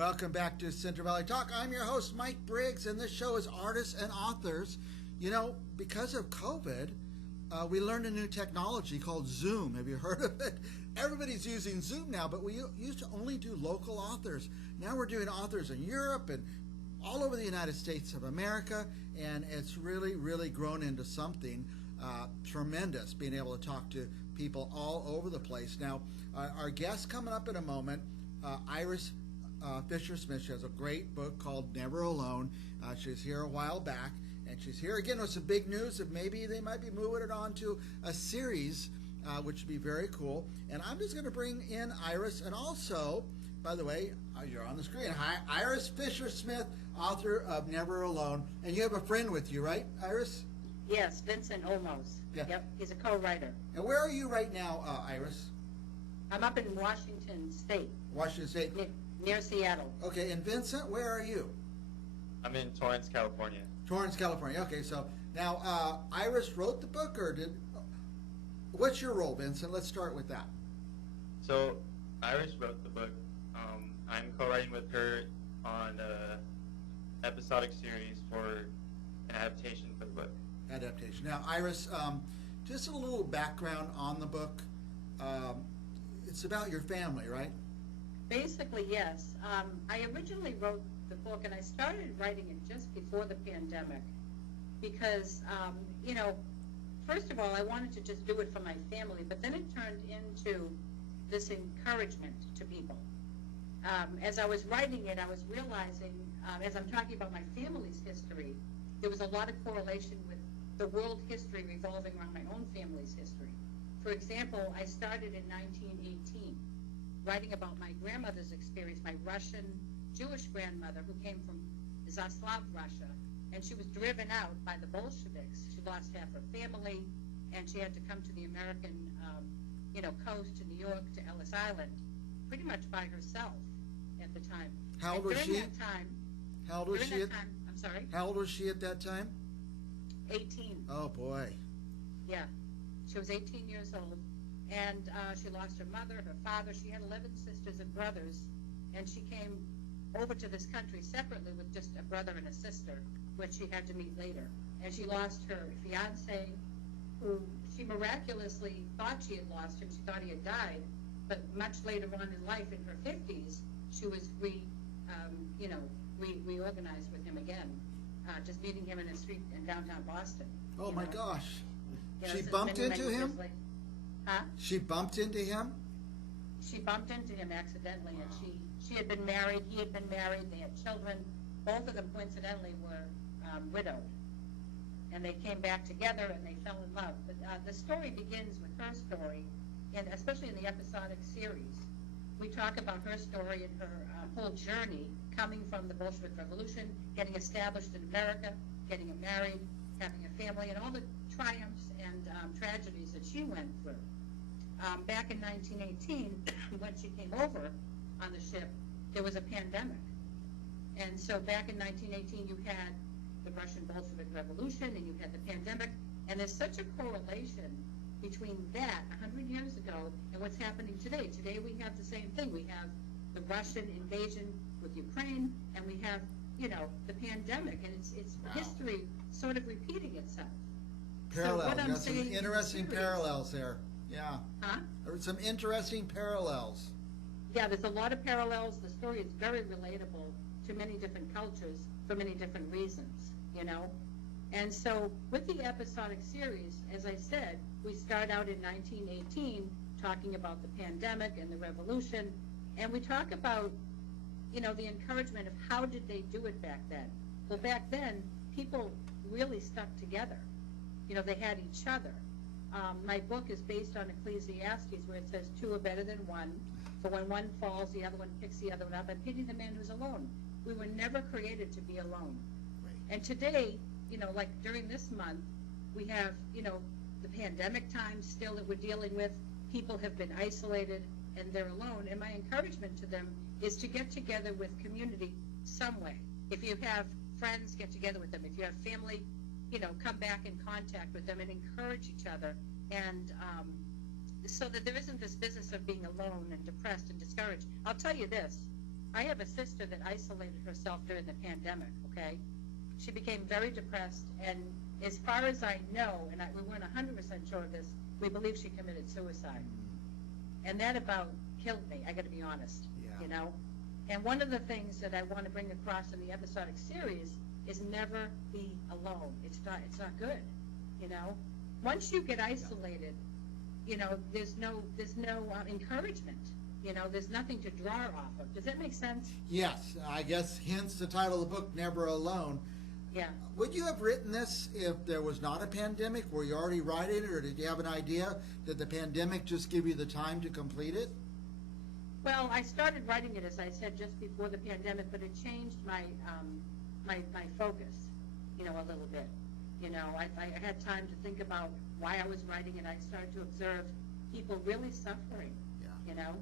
Welcome back to Central Valley Talk. I'm your host, Mike Briggs, and this show is artists and authors. You know, because of COVID, we learned a new technology called Zoom. Have you heard of it? Everybody's using Zoom now, but we used to only do local authors. Now we're doing authors in Europe and all over the United States of America, and it's really, really grown into something tremendous, being able to talk to people all over the place. Now, our guest coming up in a moment, Iris Fisher-Smith. She has a great book called Never Alone. She was here a while back, and she's here again with some big news that maybe they might be moving it on to a series, which would be very cool. And I'm just going to bring in Iris, and also, by the way, you're on the screen. Hi, Iris Fisher-Smith, author of Never Alone. And you have a friend with you, right, Iris? Yes, Vincent Olmos. Yeah. Yep, he's a co-writer. And where are you right now, Iris? I'm up in Washington State. Washington State. Near Seattle. Okay, and Vincent, where are you? I'm in Torrance, California. Torrance, California. Okay, so now Iris wrote the book, or did? What's your role, Vincent? Let's start with that. So Iris wrote the book. I'm co-writing with her on an episodic series for an adaptation for the book. Adaptation. Now, Iris, just a little background on the book. It's about your family, right? Basically, yes. I originally wrote the book, and I started writing it just before the pandemic because, you know, first of all, I wanted to just do it for my family, but then it turned into this encouragement to people. As I was writing it, I was realizing, as I'm talking about my family's history, there was a lot of correlation with the world history revolving around my own family's history. For example, I started in 1918. Writing about my grandmother's experience, my Russian Jewish grandmother who came from Zaslav, Russia, and she was driven out by the Bolsheviks. She lost half her family, and she had to come to the American, coast, to New York, to Ellis Island, pretty much by herself at the time. How old was she? That time, How old was she? I'm sorry? How old was she at that time? 18. Oh, boy. Yeah. She was 18 years old. And she lost her mother, her father. She had 11 sisters and brothers, and she came over to this country separately with just a brother and a sister, which she had to meet later. And she lost her fiance, who she miraculously thought she had lost him. She thought he had died, but much later on in life, in her 50s, she was reorganized with him again, just meeting him in a street in downtown Boston. Oh, my gosh. You know, She bumped into him? Huh? She bumped into him? She bumped into him accidentally, and she had been married, he had been married, they had children. Both of them, coincidentally, were widowed. And they came back together, and they fell in love. But the story begins with her story, and especially in the episodic series. We talk about her story and her whole journey coming from the Bolshevik Revolution, getting established in America, getting married, having a family, and all the triumphs and tragedies that she went through. Back in 1918, when she came over on the ship, there was a pandemic. And so back in 1918, you had the Russian Bolshevik Revolution, and you had the pandemic, and there's such a correlation between that 100 years ago and what's happening today. Today we have the same thing. We have the Russian invasion with Ukraine, and we have, the pandemic, and it's wow. History sort of repeating itself. Parallel. So what I'm got some saying interesting parallels there. Yeah. Huh? There were some interesting parallels. Yeah, there's a lot of parallels. The story is very relatable to many different cultures for many different reasons, And so with the episodic series, as I said, we start out in 1918 talking about the pandemic and the revolution, and we talk about, the encouragement of how did they do it back then. Well, back then, people really stuck together. They had each other. My book is based on Ecclesiastes, where it says two are better than one. For when one falls, the other one picks the other one up. And pity the man who's alone. We were never created to be alone. Right. And today, like during this month, we have, the pandemic times still that we're dealing with. People have been isolated and they're alone. And my encouragement to them is to get together with community some way. If you have friends, get together with them. If you have family, come back in contact with them and encourage each other, and so that there isn't this business of being alone and depressed and discouraged. I'll tell you this, I have a sister that isolated herself during the pandemic, okay? She became very depressed, and as far as I know, and we weren't 100% sure of this, we believe she committed suicide. And that about killed me, I got to be honest, you know? And one of the things that I want to bring across in the episodic series is never be alone. It's not good, you know? Once you get isolated, you know, there's no encouragement. You know, there's nothing to draw off of. Does that make sense? Yes, I guess hence the title of the book, Never Alone. Yeah. Would you have written this if there was not a pandemic? Were you already writing it, or did you have an idea? Did the pandemic just give you the time to complete it? Well, I started writing it, as I said, just before the pandemic, but it changed my my focus, you know, a little bit. You know, I had time to think about why I was writing it. I started to observe people really suffering, you know,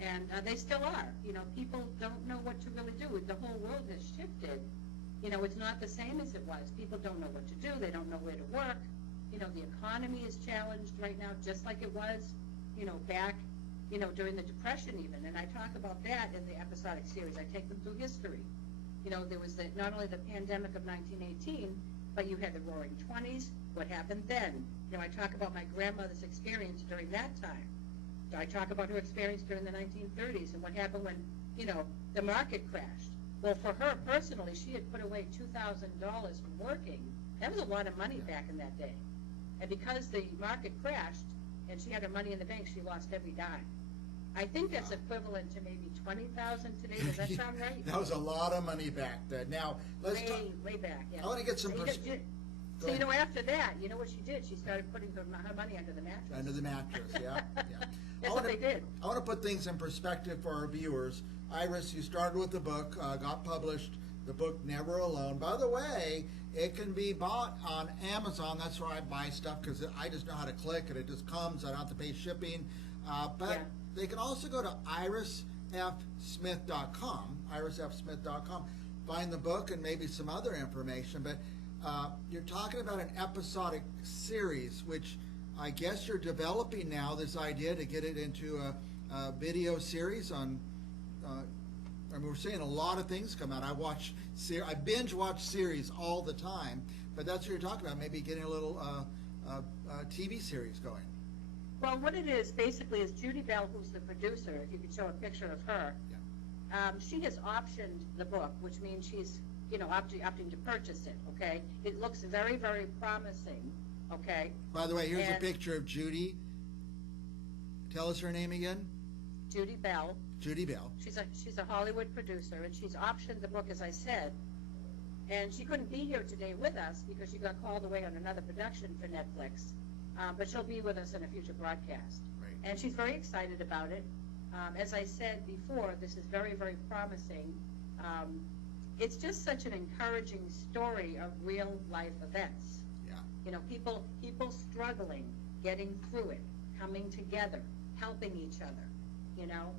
and they still are. You know, people don't know what to really do. The whole world has shifted. You know, it's not the same as it was. People don't know what to do. They don't know where to work. You know, the economy is challenged right now, just like it was, you know, back, you know, during the Depression even. And I talk about that in the episodic series. I take them through history. You know, there was not only the pandemic of 1918, but you had the Roaring '20s. What happened then? You know, I talk about my grandmother's experience during that time. I talk about her experience during the 1930s and what happened when, you know, the market crashed. Well, for her personally, she had put away $2,000 from working. That was a lot of money back in that day. And because the market crashed and she had her money in the bank, she lost every dime. I think that's equivalent to maybe $20,000 today. Does that sound right? That was a lot of money back then. Now, let's talk. Way back, yeah. I want to get some perspective. So, you know, after that, you know what she did? She started putting her money under the mattress. Under the mattress, yeah. That's what they did. I want to put things in perspective for our viewers. Iris, you started with the book, got published, the book Never Alone. By the way, it can be bought on Amazon. That's where I buy stuff, because I just know how to click and it just comes. I don't have to pay shipping. But they can also go to irisfsmith.com, irisfsmith.com, find the book and maybe some other information. But you're talking about an episodic series, which I guess you're developing now, this idea to get it into a video series on. I mean, we're seeing a lot of things come out. I binge watch series all the time, but that's what you're talking about. Maybe getting a little TV series going. Well, what it is basically is Judy Bell, who's the producer. If you could show a picture of her, she has optioned the book, which means she's, you know, opting to purchase it. Okay, it looks very, very promising. Okay. By the way, here's a picture of Judy. Tell us her name again. Judy Bell. Judy Bell. She's a Hollywood producer, and she's optioned the book, as I said. And she couldn't be here today with us because she got called away on another production for Netflix. But she'll be with us in a future broadcast. Right. And she's very excited about it. As I said before, this is very, very promising. It's just such an encouraging story of real life events. Yeah. You know, people struggling, getting through it, coming together, helping each other. You know,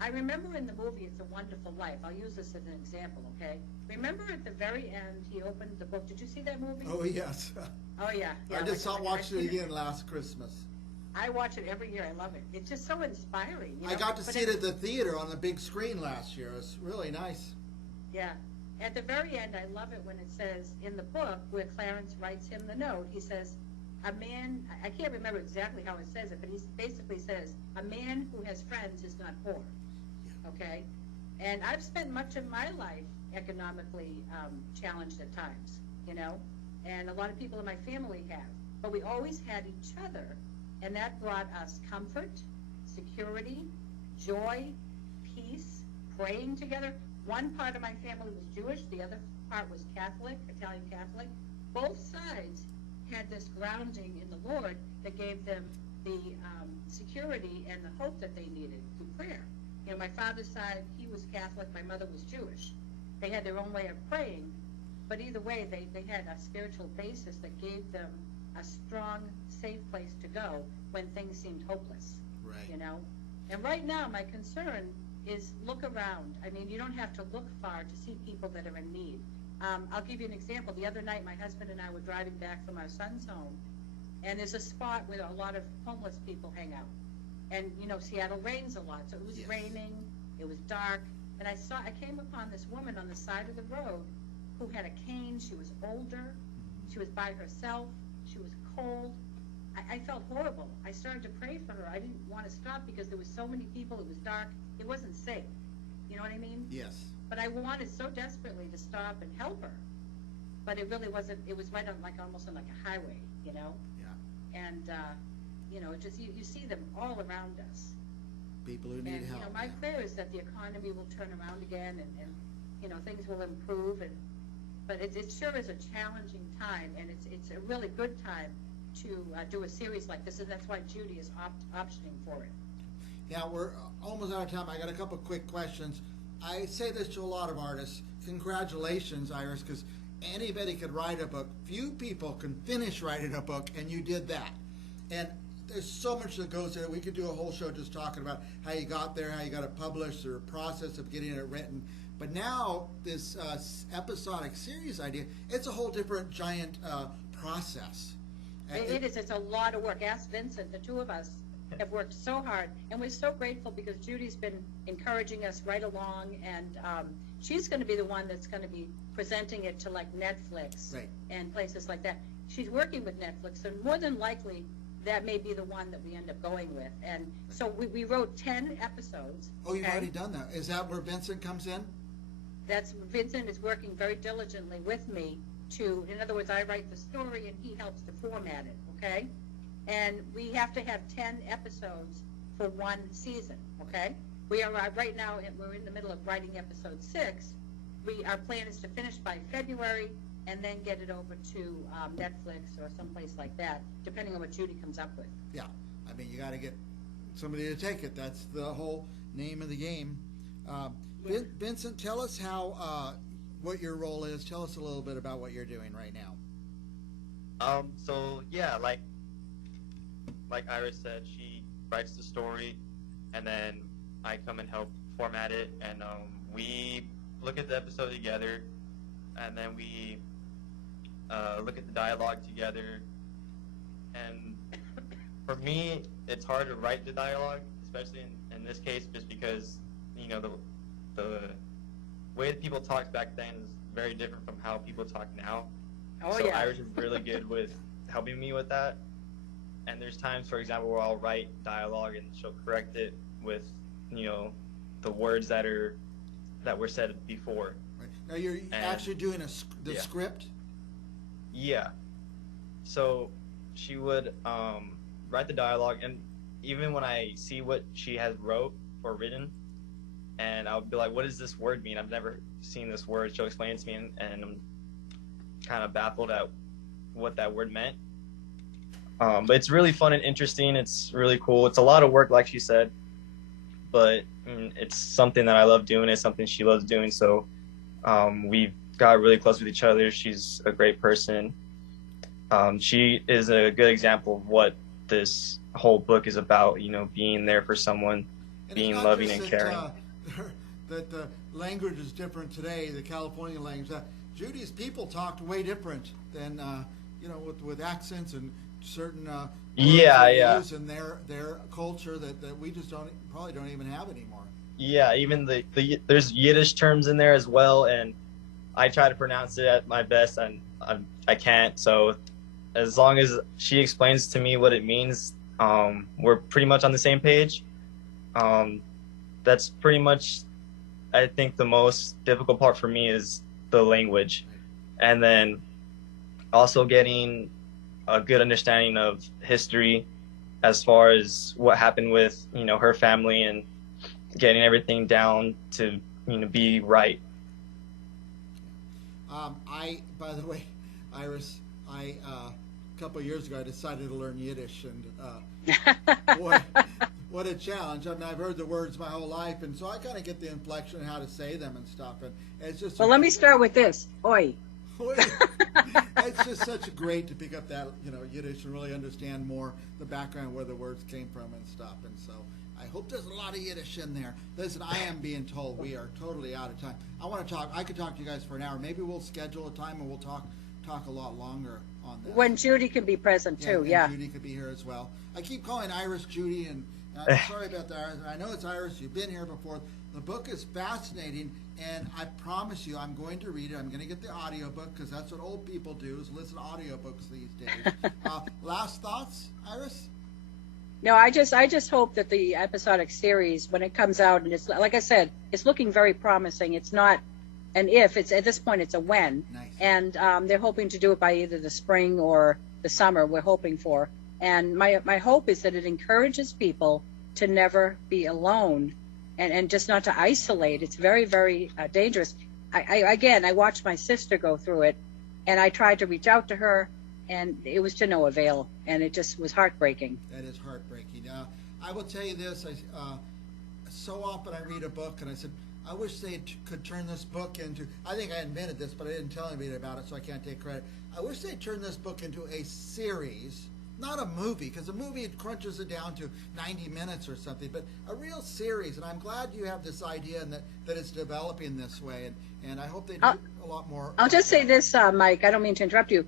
I remember in the movie It's a Wonderful Life. I'll use this as an example, okay? Remember at the very end, he opened the book. Did you see that movie? Oh, yes. Oh, yeah. I just watched it again last Christmas. I watch it every year. I love it. It's just so inspiring. You know? I got to see it at the theater on the big screen last year. It's really nice. Yeah. At the very end, I love it when it says in the book where Clarence writes him the note, he says, a man, I can't remember exactly how it says it, but he basically says, a man who has friends is not poor. Okay? And I've spent much of my life economically challenged at times, you know, and a lot of people in my family have. But we always had each other, and that brought us comfort, security, joy, peace, praying together. One part of my family was Jewish, the other part was Catholic, Italian Catholic. Both sides had this grounding in the Lord that gave them the security and the hope that they needed through prayer. You know, my father's side, he was Catholic, my mother was Jewish. They had their own way of praying, but either way, they had a spiritual basis that gave them a strong, safe place to go when things seemed hopeless. Right. You know? And right now, my concern is look around. I mean, you don't have to look far to see people that are in need. I'll give you an example. The other night, my husband and I were driving back from our son's home, and there's a spot where a lot of homeless people hang out. And, you know, Seattle rains a lot, so it was raining, it was dark, and I came upon this woman on the side of the road who had a cane. She was older. She was by herself. She was cold. I felt horrible. I started to pray for her. I didn't want to stop because there was so many people. It was dark. It wasn't safe. You know what I mean? Yes. But I wanted so desperately to stop and help her. But it really wasn't. It was right on, like, almost on like a highway, you know? Yeah. And, you know, just you see them all around us. People who need And, help. you know, my prayer is that the economy will turn around again and you know, things will improve. But it sure is a challenging time, and it's a really good time to do a series like this, and that's why Judy is optioning for it. Now, we're almost out of time. I got a couple quick questions. I say this to a lot of artists. Congratulations, Iris, because anybody could write a book. Few people can finish writing a book, and you did that. And there's so much that goes in it. We could do a whole show just talking about how you got there, how you got it published, the process of getting it written. But now, this episodic series idea, it's a whole different giant process. It is. It's a lot of work. Ask Vincent. The two of us have worked so hard, and we're so grateful because Judy's been encouraging us right along, and she's going to be the one that's going to be presenting it to, like, Netflix and places like that. She's working with Netflix, so more than likely that may be the one that we end up going with. And so we wrote 10 episodes. Oh, you've already done that. Is that where Vincent comes in? Vincent is working very diligently with me to, in other words, I write the story and he helps to format it, okay? And we have to have 10 episodes for one season, okay? We are right now, we're in the middle of writing episode 6. Our plan is to finish by February and then get it over to Netflix or someplace like that, depending on what Judy comes up with. Yeah. I mean, you got to get somebody to take it. That's the whole name of the game. Vincent, tell us what your role is. Tell us a little bit about what you're doing right now. So yeah, like Iris said, she writes the story, and then I come and help format it, and we look at the episode together, and then we look at the dialogue together. And for me, it's hard to write the dialogue, especially in this case, just because, you know, the way that people talked back then is very different from how people talk now. Oh, so yeah. Iris is really good with helping me with that. And there's times, for example, where I'll write dialogue and she'll correct it with, you know, the words that were said before. Right. Now you're actually doing the script? Yeah. So she would write the dialogue, and even when I see what she has wrote or written, and I'll be like, what does this word mean? I've never seen this word. She'll explain it to me, and I'm kind of baffled at what that word meant. But it's really fun and interesting. It's really cool. It's a lot of work, like she said, but it's something that I love doing. It's something she loves doing. So we've got really close with each other. She's a great person. She is a good example of what this whole book is about, you know, being there for someone, being loving and caring. That the language is different today, the California language. Judy's people talked way different than, you know, with accents and certain use in their culture that we just probably don't even have anymore. Yeah, even there's Yiddish terms in there as well, and I try to pronounce it at my best, and I can't. So as long as she explains to me what it means, we're pretty much on the same page. That's pretty much, I think, the most difficult part for me is the language, and then also getting a good understanding of history as far as what happened with, you know, her family, and getting everything down to, you know, be right. By the way, Iris, a couple of years ago I decided to learn Yiddish, and what a challenge. I mean, I've heard the words my whole life, and so I kind of get the inflection of how to say them and stuff. And it's just well, let me start with this. Oi. It's just such great to pick up that, you know, Yiddish and really understand more the background where the words came from and stuff. And so I hope there's a lot of Yiddish in there. Listen, I am being told we are totally out of time. I could talk to you guys for an hour. Maybe we'll schedule a time and we'll talk a lot longer on that. When Judy can be present too, and Judy could be here as well. I keep calling Iris Judy, and Sorry about that, Iris. I know it's Iris. You've been here before. The book is fascinating, and I promise you I'm going to read it. I'm going to get the audiobook because that's what old people do is listen to audiobooks these days. Last thoughts, Iris? No, I just hope that the episodic series, when it comes out, and it's like I said, it's looking very promising. It's not an if, it's at this point it's a when. Nice. And they're hoping to do it by either the spring or the summer, we're hoping for. And my hope is that it encourages people to never be alone and just not to isolate. It's very, very dangerous. I watched my sister go through it, and I tried to reach out to her, and it was to no avail, and it just was heartbreaking. That is heartbreaking. I will tell you this. So often I read a book, and I said, I wish they could turn this book into, I think I invented this, but I didn't tell anybody about it, so I can't take credit. I wish they'd turn this book into a series, not a movie, because a movie it crunches it down to 90 minutes or something, but a real series. And I'm glad you have this idea and that it's developing this way, and I hope they do a lot more. I'll just say this, Mike, I don't mean to interrupt you.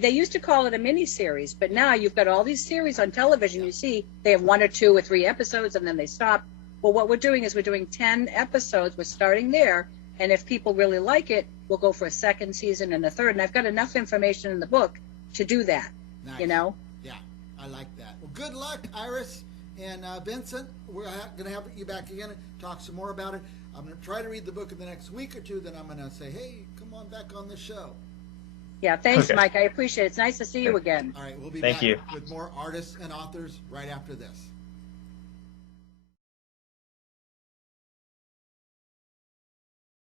They used to call it a mini-series, but now you've got all these series on television. You see they have 1 or 2 or 3 episodes, and then they stop. Well, what we're doing is we're doing 10 episodes. We're starting there, and if people really like it, we'll go for a second season and a third. And I've got enough information in the book to do that. Nice. You know? Yeah, I like that. Well, good luck, Iris and Vincent. We're going to have you back again and talk some more about it. I'm going to try to read the book in the next week or two. Then I'm going to say, hey, come on back on the show. Yeah, thanks, Okay. Mike. I appreciate it. It's nice to see you again. All right, we'll be Thank back you. with more artists and authors right after this.